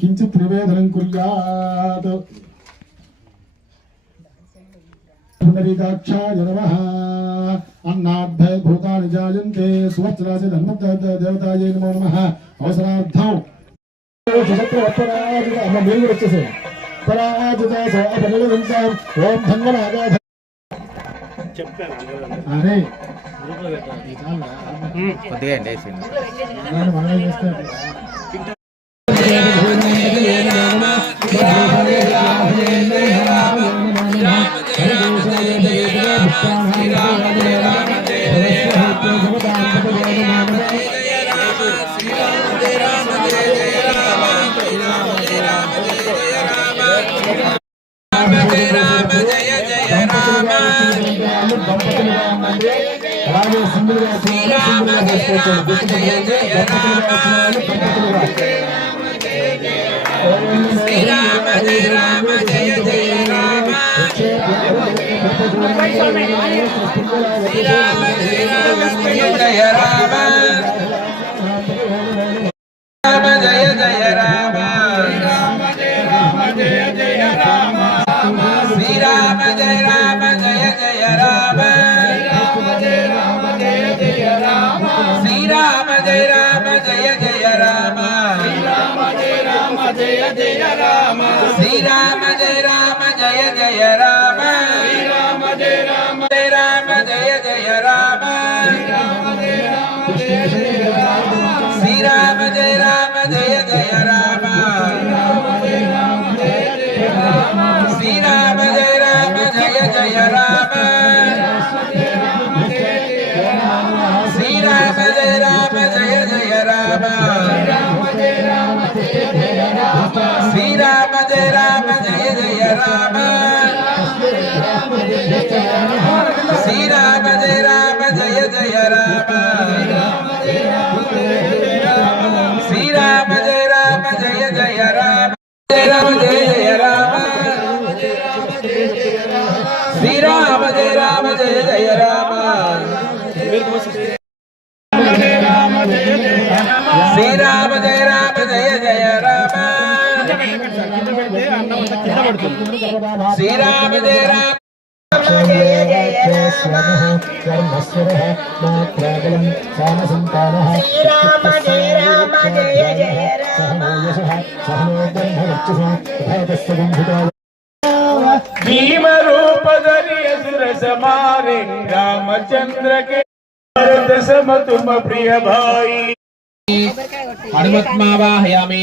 किंचित् निवेदनं कुर्यात्। पुंडरीकाक्षाय नमः। अन्नाद्भय भूतानि जायन्ते सुवज्रासे धर्मदेवतायै नमो नमः। अवसरार्थं सुशत्रवत्पराजित अम्म मेलु వచ్చేసే पराजित सोपनिलवंतां ओम धन्वनागाध చెప్పాను అరే గ్రూప్ లో పెట్టాను ఈ చాలా కొద్దిగా ఎండ్ అయిపోయింది నేను మనం చేస్తాను श्री राम जय राम जय जय राम श्री राम जय राम जय राम जय जय राम श्री राम जय राम जय जय राम श्री राम जय राम जय जय राम श्री राम जय राम जय जय राम श्री राम जय राम जय जय राम श्री राम जय राम जय जय राम श्री राम जय राम जय जय राम जय राम जय जय राम श्री राम जय राम जय जय राम श्री राम जय राम जय जय राम श्री राम जय राम जय जय राम श्री राम जय राम जय जय राम भीम रूप धरि असुर समारे रामचंद्र के तुम प्रिय भाई हनुमत्मा वाहयामि